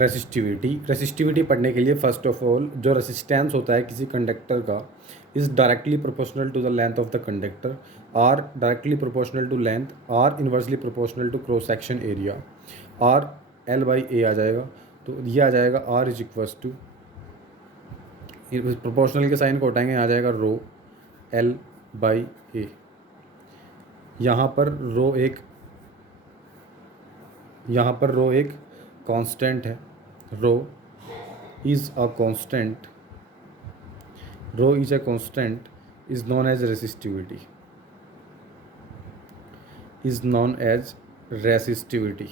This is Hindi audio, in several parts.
रेसिस्टिविटी पढ़ने के लिए फर्स्ट ऑफ ऑल जो रेसिस्टेंस होता है किसी कंडक्टर का is directly proportional to the length of the conductor, R directly proportional to length, R inversely proportional to cross section area, R L by A आ जाएगा। तो ये आ जाएगा R is equals to, proportional के साइन को उठाएंगे, आ जाएगा रो एल बाई ए। यहाँ पर रो एक कांस्टेंट है, rho is a constant, rho is a constant is known as resistivity, is known as resistivity,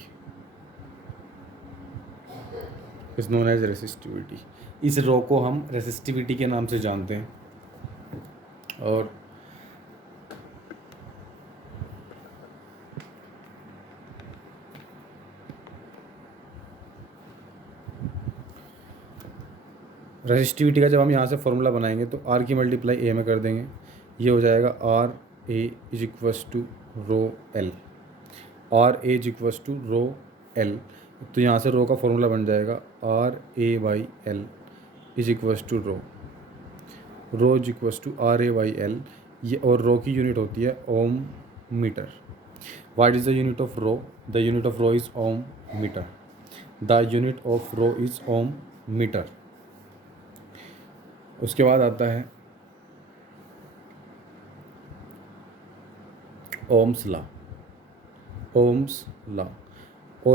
is known as resistivity. इस रो को हम रेसिस्टिविटी के नाम से जानते हैं। और रेसिस्टिविटी का जब हम यहाँ से फॉर्मूला बनाएंगे तो आर की मल्टीप्लाई ए में कर देंगे, ये हो जाएगा R A is equals to rho L, R A is equals to rho L. तो यहाँ से रो का फॉर्मूला बन जाएगा R A by L is equals to rho is equals to R A by L. ये और रो की यूनिट होती है ohm metre. What is the unit of rho? The unit of rho is ohm metre, the unit of rho is ohm metre. उसके बाद आता है Ohm's law. Ohm's law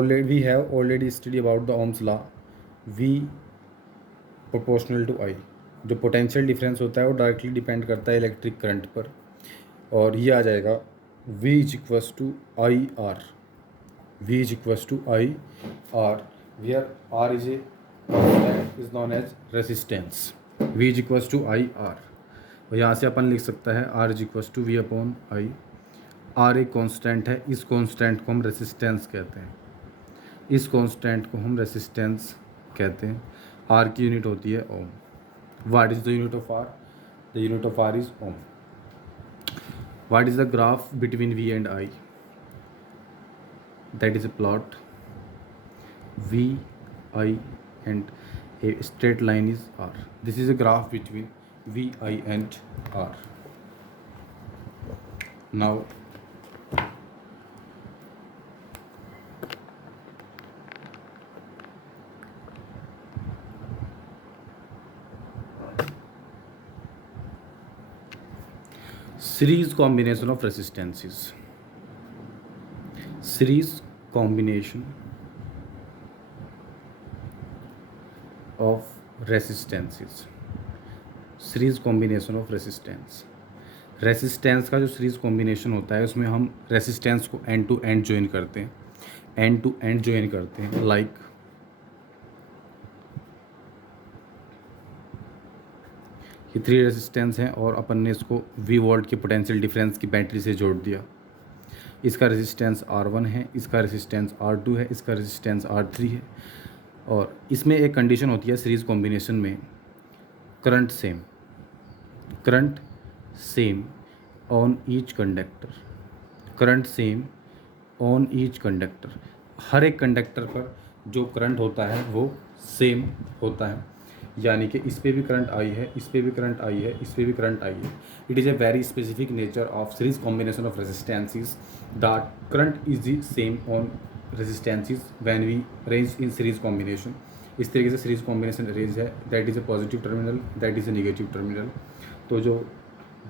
we have already study about the Ohm's law. V proportional to I, जो पोटेंशियल डिफरेंस होता है वो डायरेक्टली डिपेंड करता है इलेक्ट्रिक करंट पर, और ये आ जाएगा V is equals to I R, V is equals to I R, where R is a is known as resistance. V is equals to I R, और यहाँ से अपन लिख सकता है R is equals to V upon I. R एक कांस्टेंट है, इस कांस्टेंट को हम रेसिस्टेंस कहते हैं, इस कांस्टेंट को हम रेसिस्टेंस कहते हैं। R की यूनिट होती है ohm. What is the unit of R? The unit of R is ohm. What is the graph between V and I? That is a plot V I and a straight line is R. This is a graph between V, I and R. Now series combination of resistances. Series combination of resistances. Series combination of resistance का जो सीरीज कॉम्बिनेशन होता है उसमें हम रेसिस्टेंस को एंड टू एंड ज्वाइन करते हैं, एंड टू एंड ज्वाइन करते हैं। लाइक ये 3 रेसिस्टेंस हैं और अपन ने इसको V वोल्ट के पोटेंशियल डिफरेंस की बैटरी से जोड़ दिया। इसका रेसिस्टेंस R1 है, इसका रेसिस्टेंस R2 है, इसका रेसिस्टेंस R3 है। और इसमें एक कंडीशन होती है सीरीज़ कॉम्बिनेशन में, current same on each conductor, current same on each conductor. हर एक कंडक्टर पर जो करंट होता है वो सेम होता है, यानी कि इस पे भी करंट आई है, इस पे भी करंट आई है, इस पे भी करंट आई है। It is a very specific nature of series combination of resistances that current is the same on resistances when we arrange in series combination. इस तरीके से सीरीज कॉम्बिनेशन अरेंज है, that is a positive terminal, that is a negative terminal. तो जो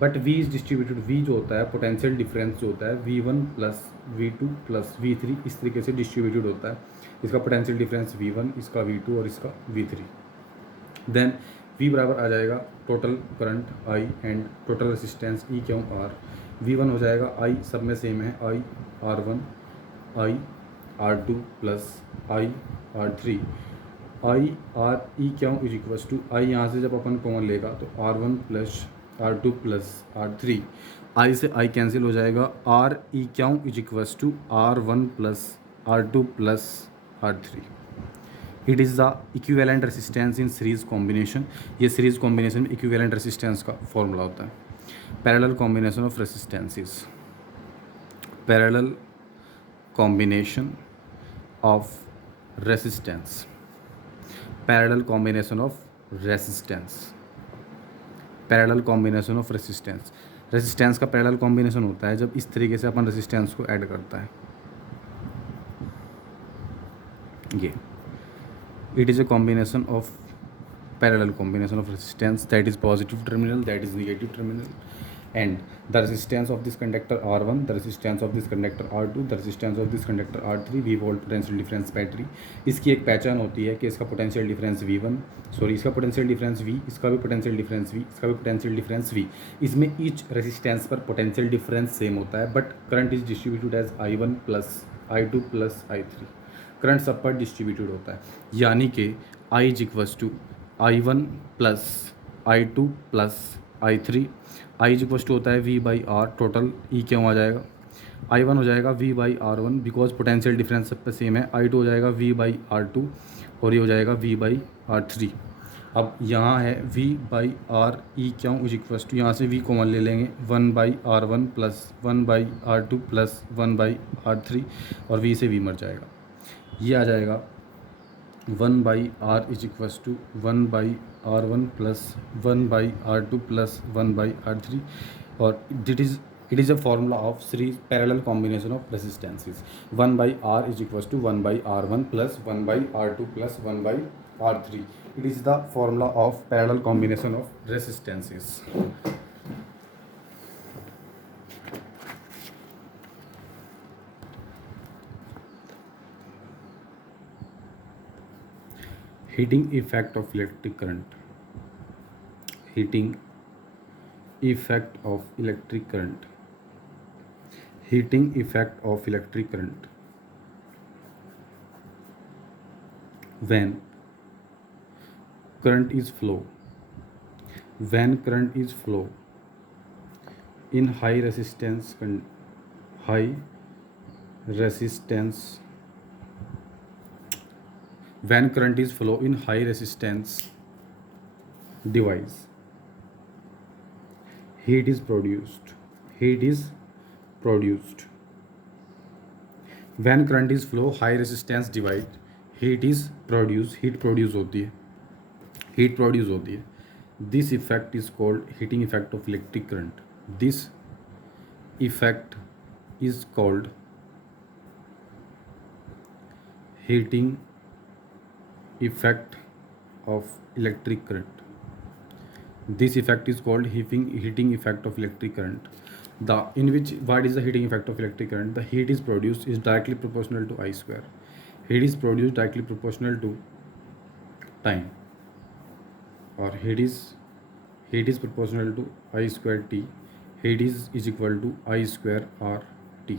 but V is distributed, V जो होता है पोटेंशियल डिफरेंस जो होता है V1 plus V2 plus V3 इस तरीके से डिस्ट्रीब्यूटेड होता है। इसका पोटेंशियल डिफरेंस V1, इसका V2 और इसका V3। देन V बराबर आ जाएगा total current I and total resistance E क्यों R। V1 हो जाएगा I, सब में सेम है, I R1 I R2 plus I R3, I R E Q is equals to I, यहाँ से जब अपन कॉमन लेगा तो R1 plus R2 plus R3, I से I कैंसिल हो जाएगा, R E Q is equals to R1 plus R2 plus R3। It is the equivalent resistance in series combination. ये सीरीज कॉम्बिनेशन में इक्विवेलेंट रेसिस्टेंस का फॉर्मूला होता है। Parallel combination of resistances, parallel combination of resistance, parallel combination of resistance, parallel combination of resistance, resistance का पैरेलल कॉम्बिनेशन होता है जब इस तरीके से अपन रेसिस्टेंस को ऐड करता है। ये it is a combination of parallel combination of resistance, that is positive terminal, that is negative terminal, and the resistance of this conductor R1, the resistance of this conductor R2, the resistance of this conductor R3, V volt potential difference battery। इसकी एक पहचान होती है कि इसका पोटेंशियल डिफरेंस V1, सॉरी इसका पोटेंशियल डिफरेंस V, इसका भी पोटेंशियल डिफरेंस V, इसका भी पोटेंशियल डिफरेंस V। इसमें ईच रेजिस्टेंस पर पोटेंशियल डिफरेंस सेम होता है, but current is distributed as I1 plus I2 plus I3। Current सब पर डिस्ट्रीब्यूटेड होता है, यानी कि I is equals to I1 plus I2 plus I3। I is equals to होता है V by R, total E क्यों आ जाएगा, I1 हो जाएगा V by R1 because potential difference सब पे सेम है, I2 हो जाएगा V बाई R2 और ये हो जाएगा V बाई R3। अब यहाँ है V बाई आर ई क्यों इज इक्वस टू, यहाँ से V कॉमन ले लेंगे, 1 by R1 plus 1 by R2 plus 1 by R3 और V से V मर जाएगा, ये आ जाएगा 1 by R is equals to 1 by R1 plus 1 by R2 plus 1 by R3 और it is a formula of series parallel combination of resistances। 1 by R is equals to 1 by R1 plus 1 by R2 plus 1 by R3। It is the formula of parallel combination of resistances। Heating effect of electric current, heating effect of electric current, heating effect of electric current। When current is flow, when current is flow in high resistance when current is flow in high resistance device, heat is produced, heat is produced। when current is flow high resistance device, heat is produced, heat produce होती है, heat produce होती है। this effect is called heating effect of electric current, this effect is called heating effect of electric current, this effect is called heating effect of electric current। The in which what is the heating effect of electric current, the heat is produced is directly proportional to I square, heat is produced directly proportional to time, or heat is proportional to I square T, heat is equal to I square R T।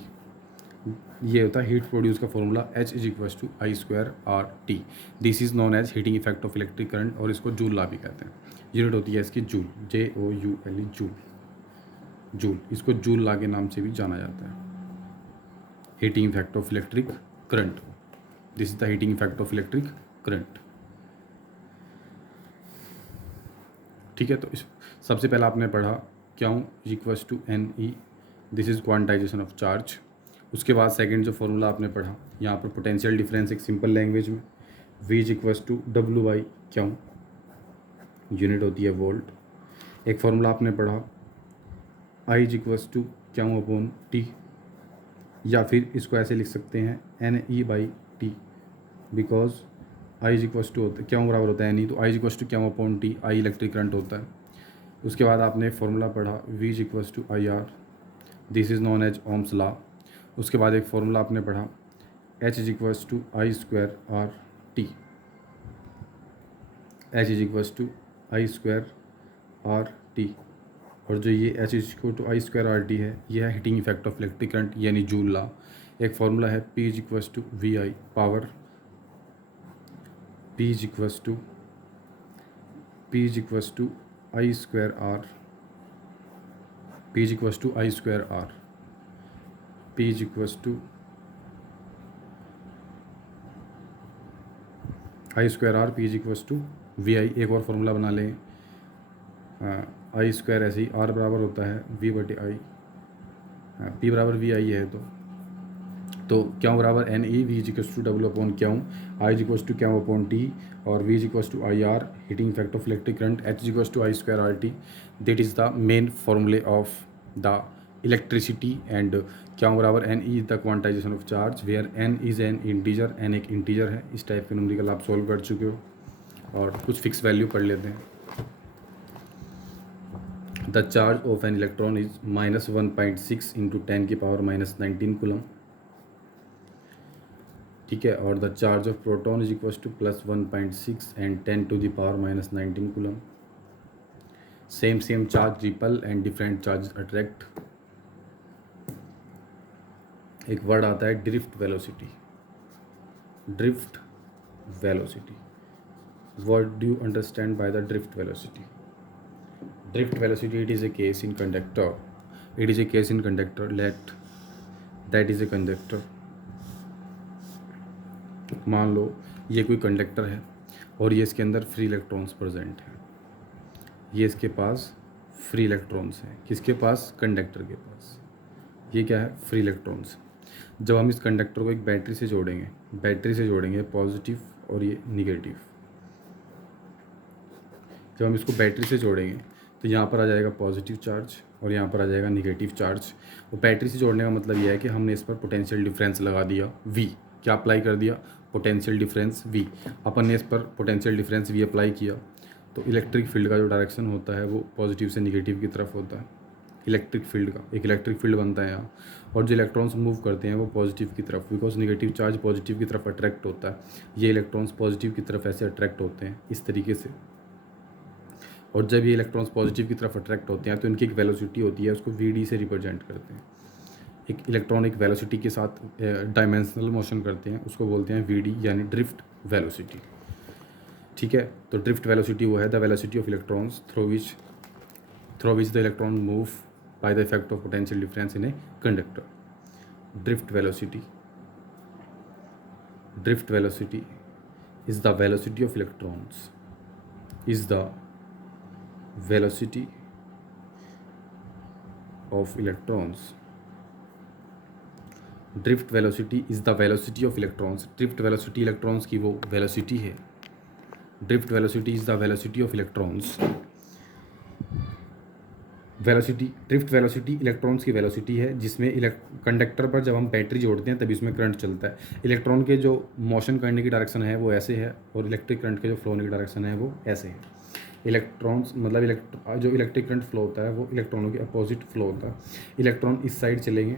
ये होता है हीट प्रोड्यूस का formula, H is equals to I square R T. This is known as heating effect of electric current और इसको जूल लॉ भी कहते हैं। यूनिट होती है इसकी जूल, JOULE, जूल, जूल, इसको जूल लॉ के नाम से भी जाना जाता है। Heating effect of electric current, this is the heating effect of electric current. ठीक है, तो इस सबसे पहला आपने पढ़ा Q is equals to NE, this is quantisation of charge. उसके बाद सेकंड जो फॉर्मूला आपने पढ़ा, यहाँ पर पोटेंशियल डिफरेंस एक सिंपल लैंग्वेज में, V is equals to W/Q, unit होती है वोल्ट। एक फॉर्मूला आपने पढ़ा I is equals to Q/T, या फिर इसको ऐसे लिख सकते हैं NE/T, because I is equals to होता है क्यों बराबर होता है NE, तो I is equals to Q/T, I electric current होता है। उसके बाद आपने फॉर्मूला पढ़ा V is equals to IR, this is known as Ohm's law. उसके बाद एक फॉर्मूला आपने पढ़ा H is equals to I square R T, H is equals to I square R T, और जो ये H is equal to I square R T है, ये है heating effect of electric current यानी जूल लॉ। एक फॉर्मूला है P is equals to VI power, P is equals to I square R, P is equals to I square R, P is equals to I square R, P is equals to VI। एक और फॉर्मूला बना लें, I स्क्वायर ऐसे ही R बराबर होता है V/I, P बराबर VI है, तो तो क्यू बराबर N E, V is equals to W upon Q, I is equals to Q upon T, और V is equals to I R heating effect of electric current, H is equals to I square R T. That is the main formulae of the electricity. And Q बराबर N E is the quantization of charge where N is an integer, N एक इंटीजर है. इस टाइप के न्यूमेरिकल आप सॉल्व कर चुके हो और कुछ फिक्स वैल्यू पढ़ लेते हैं. The charge of an electron is -1.6 into 10 की पावर -19 कूलम. ठीक है. और the charge of proton is equals to +1.6 and 10 to the power -19 coulomb. Same charge repel and different charge attract. एक वर्ड आता है drift velocity. Drift velocity. What do you understand by the drift velocity? Drift velocity, it is a case in conductor. It is a case in conductor. Let that is a conductor. मान लो ये कोई कंडक्टर है और ये इसके अंदर फ्री इलेक्ट्रॉन्स प्रेजेंट हैं. ये इसके पास फ्री इलेक्ट्रॉन्स हैं. किसके पास? कंडक्टर के पास. ये क्या है? Free electrons. जब हम इस कंडक्टर को एक बैटरी से जोड़ेंगे पॉजिटिव और ये निगेटिव. जब हम इसको बैटरी से जोड़ेंगे तो यहाँ पर आ जाएगा पॉजिटिव चार्ज और यहाँ पर आ जाएगा निगेटिव चार्ज. और बैटरी से जोड़ने का मतलब यह है कि हमने इस पर पोटेंशियल डिफरेंस लगा दिया V. क्या अप्लाई कर दिया? Potential difference V. अपन ने इस पर पोटेंशियल डिफरेंस V अप्लाई किया तो इलेक्ट्रिक फील्ड का जो डायरेक्शन होता है वो पॉजिटिव से निगेटिव की तरफ होता है. इलेक्ट्रिक फील्ड का एक इलेक्ट्रिक फील्ड बनता है यहाँ. और जो इलेक्ट्रॉन्स मूव करते हैं वो पॉजिटिव की तरफ, बिकॉज निगेटिव चार्ज पॉजिटिव की तरफ अट्रैक्ट होता है. ये इलेक्ट्रॉन्स पॉजिटिव की तरफ ऐसे अट्रैक्ट होते हैं इस तरीके से. और जब ये इलेक्ट्रॉन्स पॉजिटिव की तरफ अट्रैक्ट होते हैं तो इनकी एक वेलोसिटी होती है, उसको वी से रिप्रेजेंट करते हैं. एक इलेक्ट्रॉन एक वेलोसिटी के साथ डायमेंशनल मोशन करते हैं, उसको बोलते हैं वी यानी ड्रिफ्ट वेलोसिटी. ठीक है. तो ड्रिफ्ट वेलोसिटी वो है the velocity of electrons through which the electron move by the effect of potential difference in a conductor. Drift velocity is the velocity of electrons velocity of electrons. Drift velocity is the velocity of electrons. Drift velocity electrons की वो वेलोसिटी है. Drift velocity is the velocity of electrons. Drift velocity electrons की वेलोसिटी है जिसमें कंडक्टर पर जब हम बैटरी जोड़ते हैं तभी उसमें करंट चलता है. इलेक्ट्रॉन के जो मोशन करने की डायरेक्शन है वो ऐसे है और इलेक्ट्रिक करंट के जो फ्लो होने की डायरेक्शन है वो ऐसे है. इलेक्ट्रॉन्स मतलब जो इलेक्ट्रिक करंट फ्लो होता है वो इलेक्ट्रॉनों के अपोजिट फ्लो होता है. इलेक्ट्रॉन इस साइड चलेंगे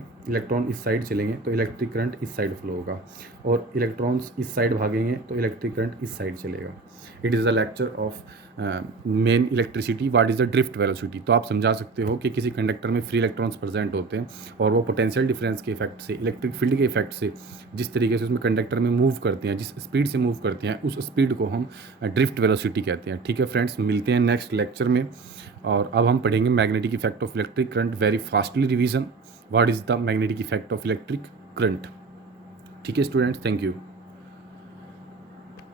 तो इलेक्ट्रिक करंट इस साइड फ्लो होगा और इलेक्ट्रॉन्स इस साइड भागेंगे तो इलेक्ट्रिक करंट इस साइड चलेगा. It is the lecture of main electricity. What is the drift velocity. तो आप समझा सकते हो कि किसी कंडक्टर में फ्री इलेक्ट्रॉन्स प्रेजेंट होते हैं और वो पोटेंशियल डिफरेंस के इफेक्ट से, इलेक्ट्रिक फील्ड के इफेक्ट से जिस तरीके से उसमें कंडक्टर में मूव करते हैं, जिस स्पीड से मूव करते हैं, उस स्पीड को हम ड्रिफ्ट वेलोसिटी कहते हैं. ठीक है फ्रेंड्स, मिलते हैं नेक्स्ट लेक्चर में. और अब हम पढ़ेंगे magnetic effect of electric current. Very fastly revision. What is the magnetic effect of electric current. ठीक है स्टूडेंट्स, थैंक यू.